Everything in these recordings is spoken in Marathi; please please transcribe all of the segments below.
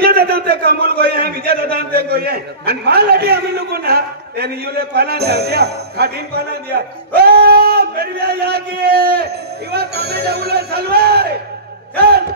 विजय दादा कमल गोये हैं विजय दादा गोये हैं and मान लड़ी हमें लोगों ने यानी यूले पाना दिया खाटीन पाना दिया ओ मेरी भी आया कि इवा कमे जाऊला चलवे चल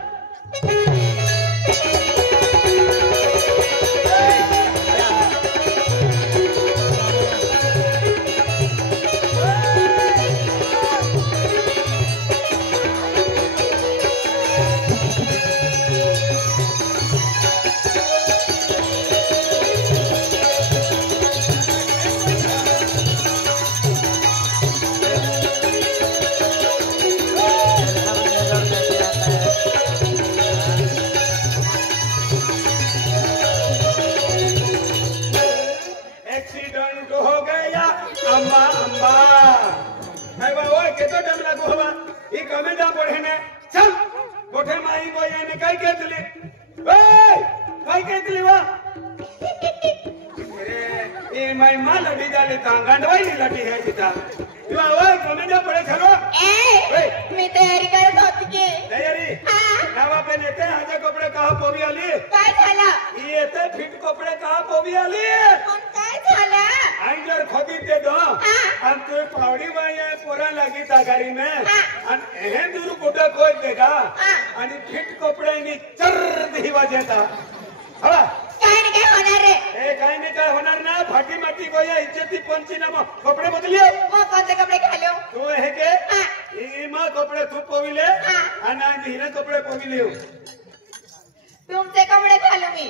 तुमचे कपडे घालू मी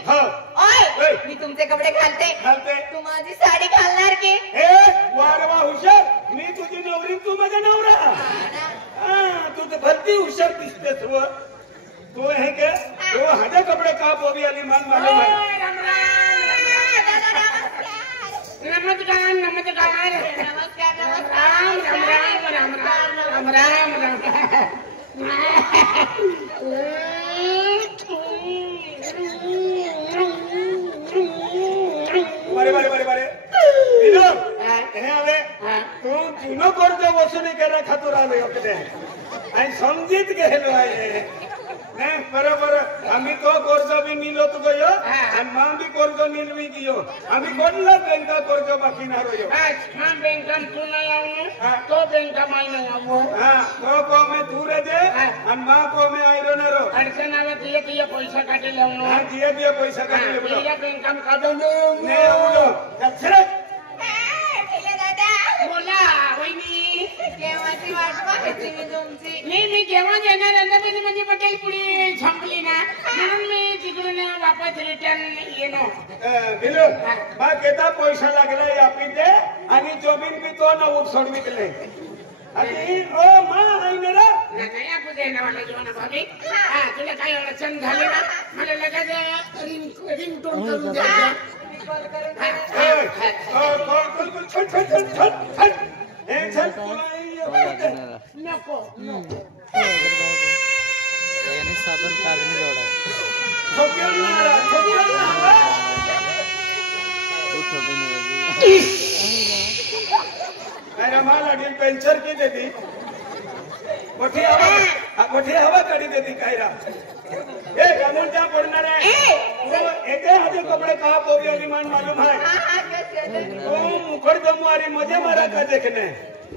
ओय मी तुमचे कपडे घालते तू माझी साडी घालणार की वारवा हुशार मी तुझी नवरी तू माझा नवरा तू तर भरती हुशार दिसतेस व तू हे के तो हाडे कपडे का पोवी आली मान मालूम आहे नमस्कार नमस्कार नमस्कार राम बरे बरे बरे बरे विनोद हे आवे तू जुनो कर्ज वसुली करा खातूर आलो होते आणि समजीत गेलो आहे नाही बरोबर आम्ही तो कर्ज बी निलो तो गयो आणि मां बी कर्ज निलवी गियो आम्ही कोणला बँका कर्ज बाकी ना रोयो हां बँकान तू नाही आऊ तो बँका माय नाही आऊ तो को में तू रे दे आणि मां को में आयरो न रो अडचण आवे तिये पैसा काढले लावणो तिये पैसा काढले बोलो तिये बँकान काढून ने बोलो चल बोला वहिनी केव्हाची वाट बघायची मी तुमची मी केव्हा येणार अंदाज म्हणजे पटेल पुढे संपली ना म्हणून मी तिकडून वापस रिटर्न येनो दिलो बा केता पैसा लागला यापी दे आणि जमीन बी तो न उठ सोडवितले आणि ओ मा आईने रे नाही आपू देना वाला जीवन भाभी तुला काय अडचण झाली ना मला लगेच रिंग टोन करून द्या नको साधन कागणी जोडा पेंचर की देती मोठी हवा कडी देती काय रा ए कामून त्या पडणार आहे एके हाते कपडे कहा पोवी अभिमान मालूम है तो मुखड दमवारी मजे मारा का देखने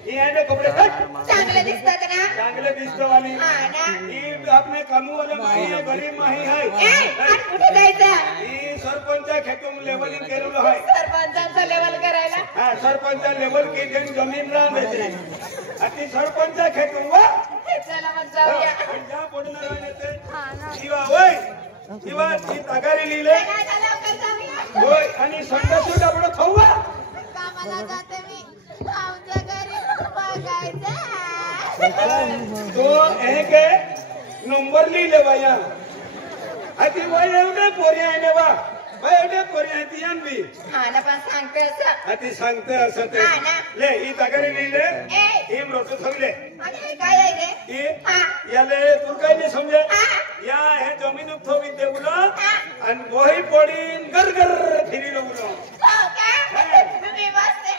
ये कपडे चांगले दिसतात ना चांगले दिसतो वाली ही आपने कामू वाले माही है गरीब माही है कुठे जायचं ही सरपंच खेतून लेवलिंग केलेलो आहे सरपंचांचा लेवल करायला सरपंच लेवल की जन जमीन रान देते आणि सरपंच खेतून वा चला मग जाऊया जा पडणार आहे ते शिवा होय शिवा ती तगारी लिहिले होय आणि संडासूट आपण खाऊवा कामाला जाते मी आमच्या घरी बघायचं तो एक नंबर लिहिले बाया आधी वय एवढे पोरी आहे वा एवढे पोरी आहे ती आणली मला पण सांगते असं आधी सांगते असं ते ले ही तगारी लिहिले ही रोट सगळे काय आहे रे याले तू काय नाही समजे या हे जमीन उठो विद्ये उलो आणि वही पडीन गरगर फिरी लो उलो तुम्ही बसते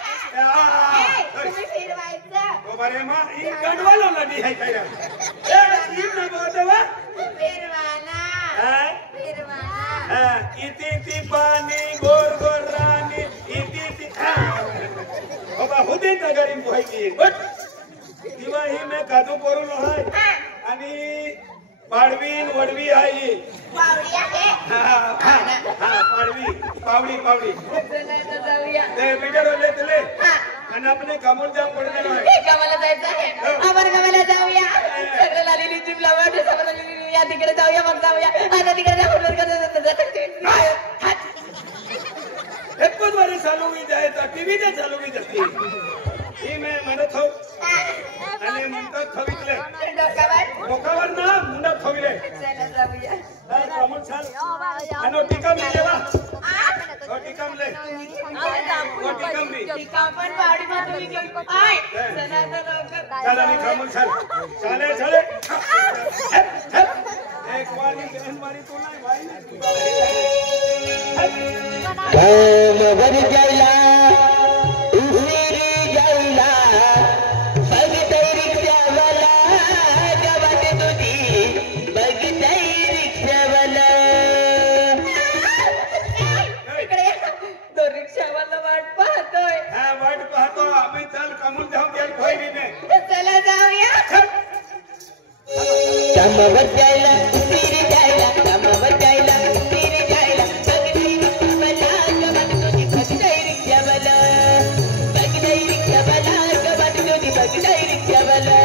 तुम्ही फिरवायचं बरे मा ही गडवालो नदी है काय रे ए ही ना बोलते वा फिरवाना फिरवाना इति ती पाणी गोर गोर राणी इति ती बाबा होते तर गरीब व्हायची किंवा ही मी काजू करून आहे आणि पाडवीन वडवी आहे पावडी आहे पाडवी पावडी पावडी जाऊया ते बिटर ओले तुले आणि आपले कमळ जाम पडणार आहे कामाला जायचं आहे आपण कामाला जाऊया सगळं लालेली जीभ लावा या तिकडे जाऊया मग जाऊया आता तिकडे जाऊन एकच बारे चालू होई जायचा टीव्ही ते चालू होई जाते ही मी म्हणत हो आणि म्हणतात खवितले डोकावर ना मुंडात खविले कमळ छान आणि टीका मी लेवा टीकामले टीकामली पण पावडी माधवी घेऊन आय चला चला मी कमळ छान चाले चाले एक वारी बहन वारी तो नाही भाई वर जायला उशिरी जायला बघतय रिक्षावाला गावात तुझी बघतय रिक्षावाला इकडे तो रिक्षावाला वाट पाहतोय वाट पाहतो आम्ही चल कमून जाऊन गेल भैरीने चला जाऊया कामावर जायला उशिरी जायला कामावर जायला उशिरी जायला बघतय रिक्षावाला गावात तुझी बघतय रिक्षावाला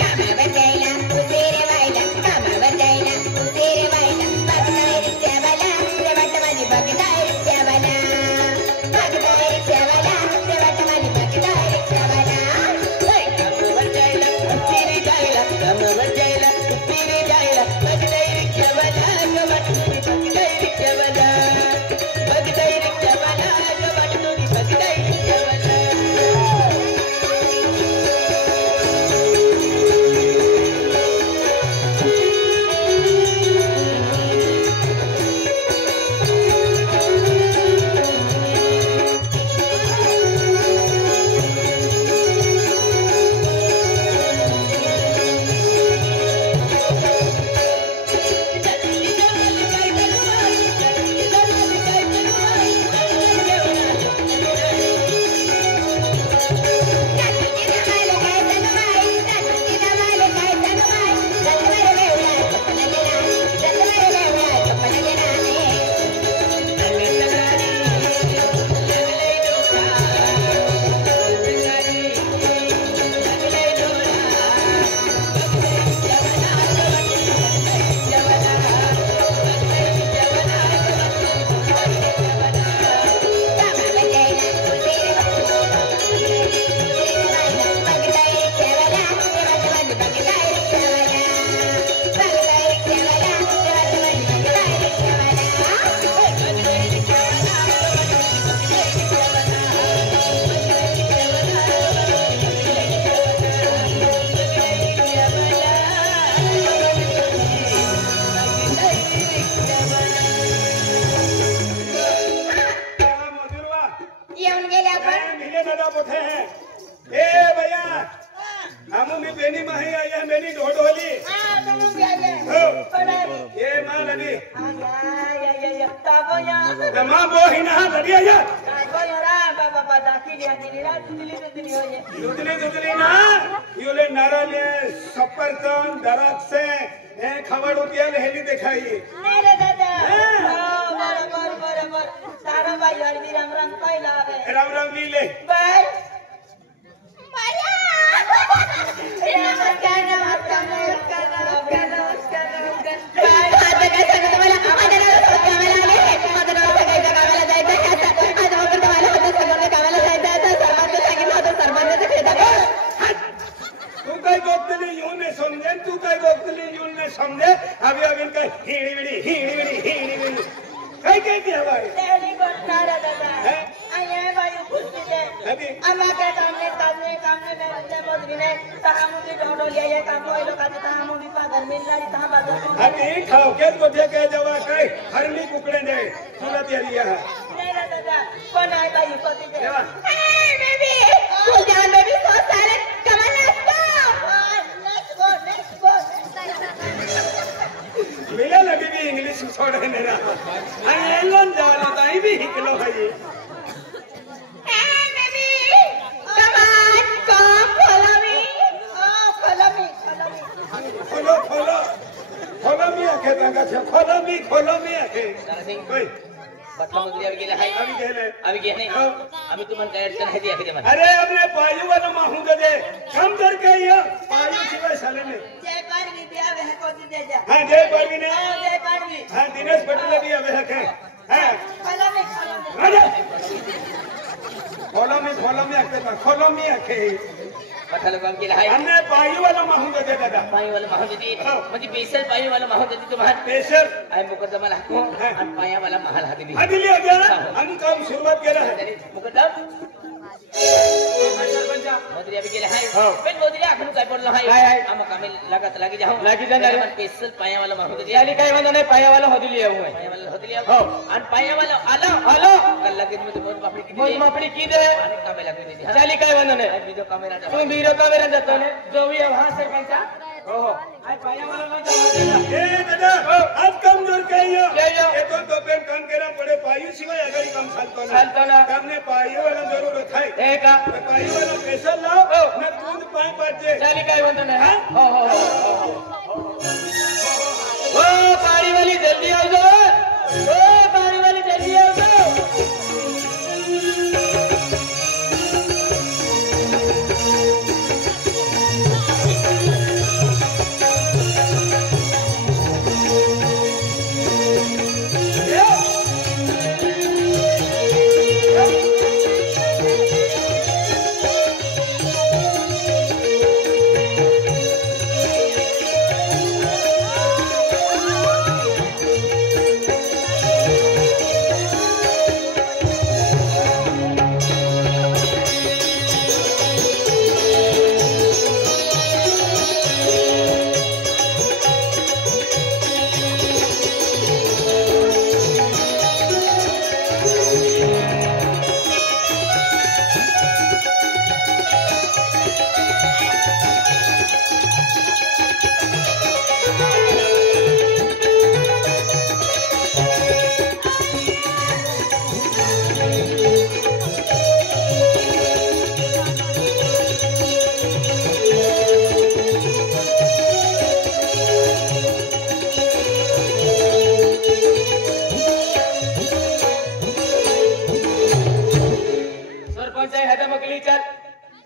कामावर जायला उशिरे व्हायला कामावर जायला उशिरे व्हायला बघताय रिक्षावाला ते वाट माझी बघताय रिक्षावाला बघताय रिक्षावाला ते वाट माझी बघताय रिक्षावाला कामावर जायला उशिरी जायला कामावर जायला उशिरी जायला बघतय रिक्षावाला गावात तुझी बघतय रिक्षावाला बघतय रिक्षावाला गावात तुझी बघतय रिक्षावाला येऊन गेले आपण मिले दादा बोथे हैं ए भैया हम मी बेनी माही आई है मेरी ढोढोली ये मां नदी मां बो ही ना लड़ी आया दुदली दुदली ना योले नाराले सफरचंद दरख्त से ए खबर उतिया हेली दिखाई राम राम लीले तू काय गोपतली येऊन नाही समजे तू काय गोपतली येऊन नाही समजे अभी अभी काय हिणी विणी काय काय ती हवाई अभी खाओ के तो देखे जवा काय हरली कुकड़े ने तुला तयारी है कोण आहे बाई पती बेबी बेबी सो सारे कमाल मिले लगी भी इंग्लिश छोड़े ने रहा आई एलन जानो ताई भी हिकलो है ये Hey, baby! Come on, come follow me. Oh, follow me. खोलो खोलो खोलो मी आखे तंगा छे खोलो मी आखे दादा सिंह कोई पटना मुद्री अभी गेले हाय अभी गेले अभी गेले नाही आम्ही तुम्हाला काय अडचण आहे ती आहे मला अरे अपने पायु वाला माहू दे कम करके ये पायु सिवाय साले में जय पार्वती दिया वे को दे जा। हां जय पार्वी ने जय पार्वती। हां दिनेश पटेल भी अबे है हां follow me. राजा खोलो मी आखे पठाला काम केलं हाय हमने पायु वाला माहू दे दादा पायी वाला महादेव म्हणजे बेसल पायी वाला महादेव तुम्हाला पेशर आय मुकद्दमा लागतो आणि पाया वाला महाल हाती दिली आदिली हो गया हम काम शुरुआत केला है मुकद्दम मोदरी अभी गेले हाय हो. पण मोदरी आपण काय पडलो हाय हाय. आम्हा कामे लागत लागी जाऊ लागी जाणार. बेसल पाया वाला महादेव याली काय म्हणा नाही पाया वाला होदिली आहे पाया वाला होती हो. आणि पाया वाला आला आलो कल्ला दिन मध्ये बहुत बापडी किती मोज मापडी की दे आणि कामे लागली दिली चाली काय म्हणा नाही बीजो कामेरा तू बीरो का मेरा जातो ने जो भी है वहां सरपंचा हो आय पाया वाला ना जावा ए दादा आज कम जोर के यो ये तो पेन काम केरा पड़े पायु सिवाय अगर काम चालतो ना हमने पायु वाला जरूरत है ए का पायु वाला पैसा लाओ मैं दूध पाए पाजे चाली काय म्हणतो ना हो ओ पारी वाली जल्दी आओ ओ पारी वाली जल्दी आओ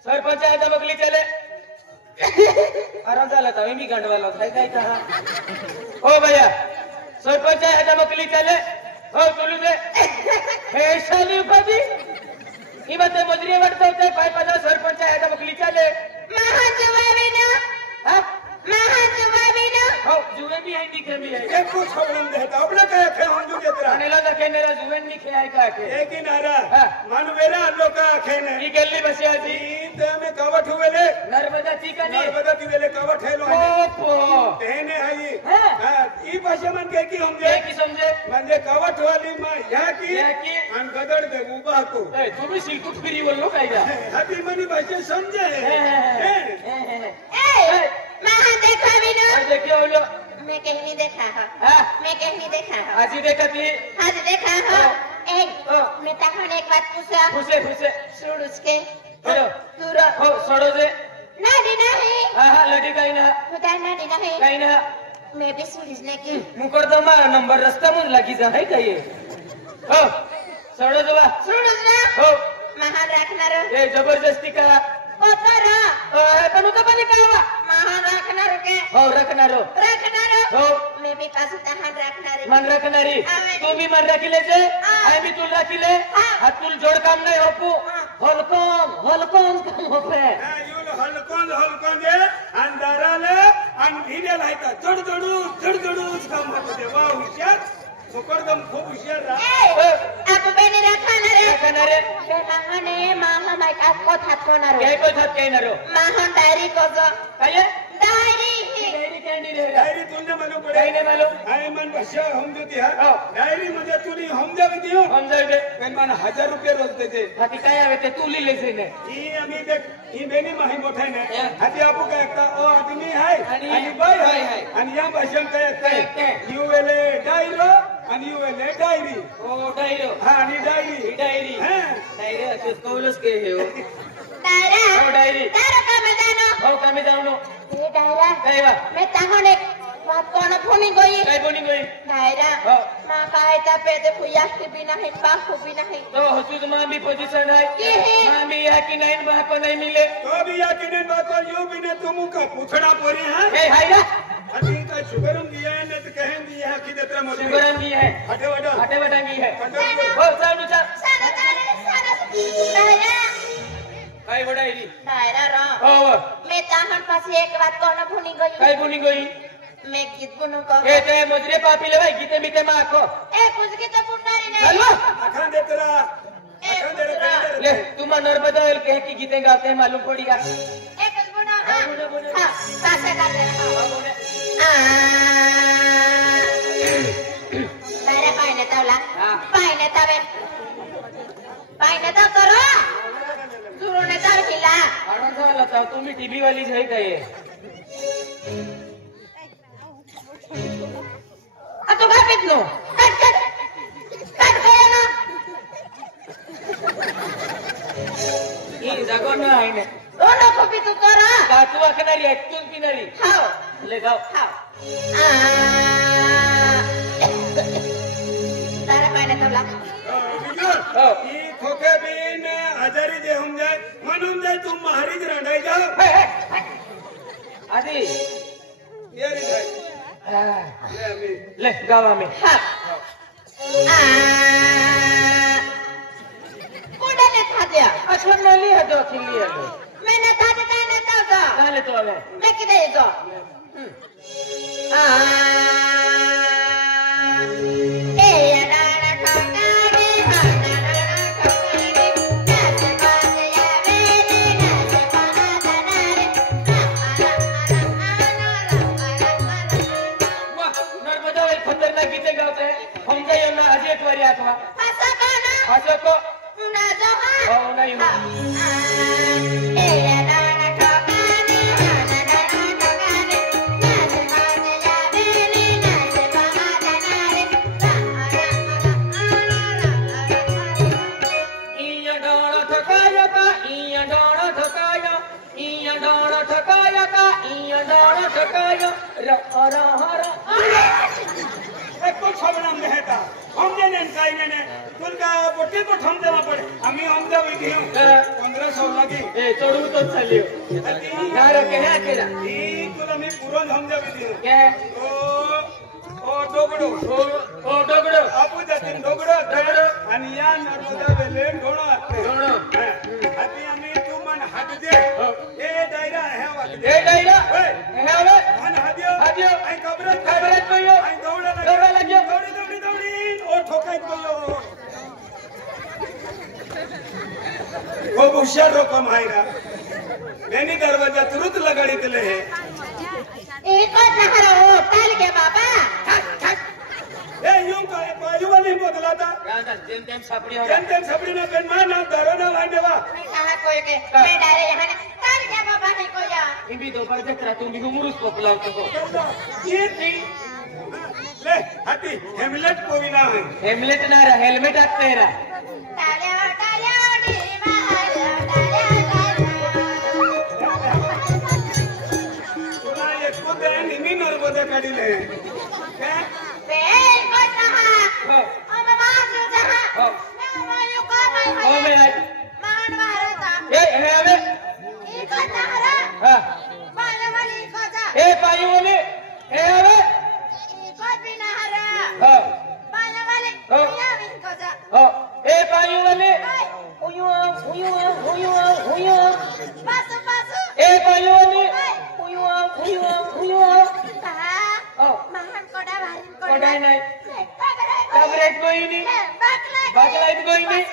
सरपंच आहे तर बघली चले आराम झाला तर मी गंडवाला काय काय का हो भैया सरपंच आहे तर बघली चले हो तुलू दे हे शाली उपाधी ही बात मजरी वाटत होते पाय पदा सरपंच आहे तर बघली चले हो जुवे भी है दिखे भी है एक कुछ हम देता अपना क्या खे हम जो देता अनेला देखे मेरा जुवे नहीं खे है का के एक ही नारा मानवेरा लोका खे ने ई गल्ली बसिया जी ते में कवठ हुएले नर्मदा ती का ने नर्मदा ती वेले कवठ हेलो ओपो तेने आई हां ई भाषा मन के की समझे म्हणजे कवठ वाली मां या की अन गदड़ दे उबा को ए तू भी सिलकुट फिरी बोलो काय जा हाती मनी भाषा समझे देखियो लो मैं कहीं नहीं देखा है आज ही देखा थी आज देखा है मैं तखन एक बात पूछे सुन उसके चलो हो छोड़ो दे नहीं हां लड़ी काही ना खुदा नहीं काही ना मैं भी सुनिसने की मुकरदमा नंबर रस्ता मुझ लगी जा है का ये हो छोड़ो दो सुन उसने हो महान रखना ये जबरदस्ती का कोतरा पण उता पाणी कावा महान रखना के हो रखनारो हो मैं भी पास तहन रखना मन रखणारी तू भी मन राखिले जे आय मी तुला राखिले हा तुल जोड काम नाही होपू हलकोन काम होपे युल हलकोन दे अंधाराले अन भिले लायता जडजडू काम होते दे वा हुशार मुकरदम खूप हुशार रा आप बेने रखना रे महाने महान का कथा कोना रे काय कथा काय नरो महान डायरी को जो काय डायरी डायरी तुलने मालूम पड़े नहीं मालूम आय मन भाषा हम जो ती हा डायरी मध्ये तू तुनी हम जावे दियो समजायले पण मला 1000 रुपये रोज देते हाती काय हवे ते तू लिहिलेस ने ही आम्ही देख ही बेनी माही मोठे ने हाती आपू काय एकटा ओ आदमी आहे आणि आणि बाई बाई आहे आहे. आणि या भाषण काय काय एकटा यू वेले डायरो आणि यू वेले डायरी ओ डायरो हा आणि डायरी डायरी हा डायरी असं कौलस के हे हो डायरा हो डायरी डायरा का मजानो हो कामे जाऊनो ये डायरा काय वा मैं ताहने बात कोण फोनी गई काय बोनी गई डायरा हो मां काय ता पेते फुयास्ती भी नाही पाखू भी नाही तो होतुज मामी पोजीशन ये आहे है. मामी या की नाही बाप नाही मिले तो भी याकिने बाको यू भी ने तुम का पूछड़ा परी है हे हायला अभी का शुगर दिया है ने तो कहें दिया है कि देत्र मोदी शुगरांगी है हटे वडो हाटे बटांगी है हटे हो चालू चा सारा डायरा काय वडायली डायरा रा हो मैं ताहन पासी एक बात कोण फोनी गई काय बोनी गई मैं गीत बुनु को हे ते मजरे पापी लेवाय गीते मिते माखो ए कुछ गीत पुनारी नहीं हॅलो अखान देतरा अखान दे ले तुम नर्मदा वेल कह की गीते गाते हैं मालूम पड़ी यार ए कुछ बुनु हाँ, बुनो. हां पासे गाते डायरा पाइने तवला हाँ. पाइने तवे पाइने तव करो सुरोने तव हिला आराम से लता तुम्ही टीवी वाली है काय आ तो गापित नो कट करो ना ही जागो ना आहे ने दोनों को भी तो करो काचू अखनारी एक्चुअल पिनारी हाओ ले गाओ हाओ डायरा पाइने तवला हो ई खोके बिन आजारी जे हम जाए म्हणून जाए तुम महारीज रंडाई जाओ हे, हे. आधी ये रे भाई ये अभी ले गावा में कुडले था दिया अच्छा नली है जो खिली है तो मैंने था देता ने तो नाले तो ले मैं किधर ये तो ए यारा ठोकारे हाना ठोकारे नाचे बाजे या वेले नाचे बाजना रे वाह नर्मदा वेल खतरनाक गीते गाते हैं हम जाइए ना आज एक बारी आत्मा पासा गाना हसो को ना जो हो नहीं ए यारा ठोकारे हाना ठोकारे नाचे बाजे या वेले नाचे बाजना रे इया डाणा थकाया का इया डाणा थकाया इया डाणा थकाया का इया डाणा थकाया रा रा एक को छबनाम रहता हम जे ने काई ने तुलका बोटी को ठम देवा पड़े हमी हम जा बैठी हूं 1500 लगी ए चढ़ू तो चलियो यार के है अकेला ई तुला मी पुरो हम जा बैठी हूं क्या है ओ डोगडो ओ डगड़ो आपू जातीन डोगडो डोगडो. आणि या नर्मदा वेले ढोणो असते ढोणो. आधी आम्ही तू मन हात दे ए दायरा है वाक दे ए डायरा ओए है ओले मन हादियो हादियो. आई खबरत खबरत कयो. आई दौड़ा दौड़ा लाग्यो. दौड़ी ओ ठोकाई गयो वो होशियार रकम आयरा मैंने दरवाजा तुरंत लगाड़ी दिले है एक और नहर हो ताल के बाबा ए यूं का बाजू वाले बदला था जेम तेम सापड़ी हो जन तेम सबरी ना पेन मा ना दारो ना लाने वा मैं कहा कोई के मैं डायरे यहाँ ने ताल के बाबा नहीं को या इबी दो पर जत्रा तुम भी मुरुस को पुलाव को ये नहीं ले हाथी हेमलेट को भी ना है हेमलेट ना रहा हेलमेट आते रहा ताले डी मार तुला एक को दे निमी नर्मदा काढी ले काय बे को नहा अब मार जहा मैं यो का मैं ओ मैं मान मारता ए अबे ई को नहरा हां माया वाली को जा ए पाई बोले ए अबे ई को भी नहरा हां माया वाली हाँ. या विन को जा हां ए पाई बोले उयो बस ए पाई बोले कहा महान कोडा भारिन कोडा कोडाई नहीं कवरेज कोई नहीं बाकलाइट कोई नहीं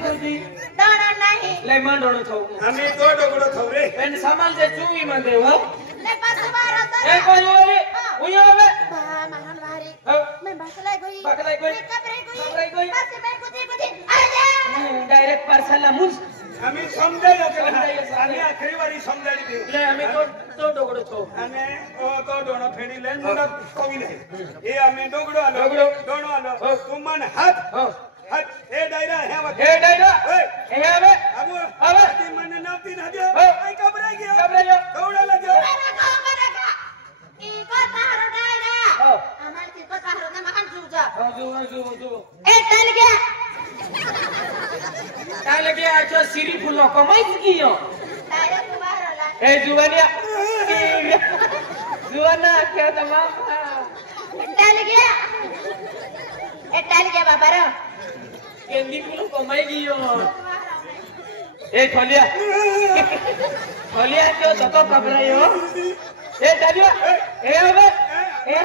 गुदी दाना नहीं ले मन डोड़ो छो आम्ही तो डोगडो खवरे पेन सामान से चूमी मंदे हो ले पास बारा ए पाई बोले उयो अबे मुझ आम्ही समजायला आम्ही आखरी वारी समजायला देऊ ले आम्ही तो डोगडो तो અને તો ડોણો ફેરી લે મુંડા કોવી લે એ અમે ડોગડો આલો ડોણો આલો તું મને હાથ હાથ એ ડાયરા હે વાત એ ડાયરા એ આવે આબુ આવે તી મને નાવતી ના દે આઈ કબરાઈ ગયો દોડા લાગ્યો ઈ કો તારો ડાયરા અમાર કી કો તારો ને મકાન જુજા જો એ તલ ગયા તાલે કે આ જો સિરી ફૂલો કમાઈ ગયો ડાયરા કુવારોલા એ જુવાનિયા જુવાના કે તમા tali ગયા બાબા રો કેન્ડી ફૂલો કમાઈ ગયો એ ખોલિયા ખોલિયા કે તો કબરાયો એ તાલિયા એ હવે એ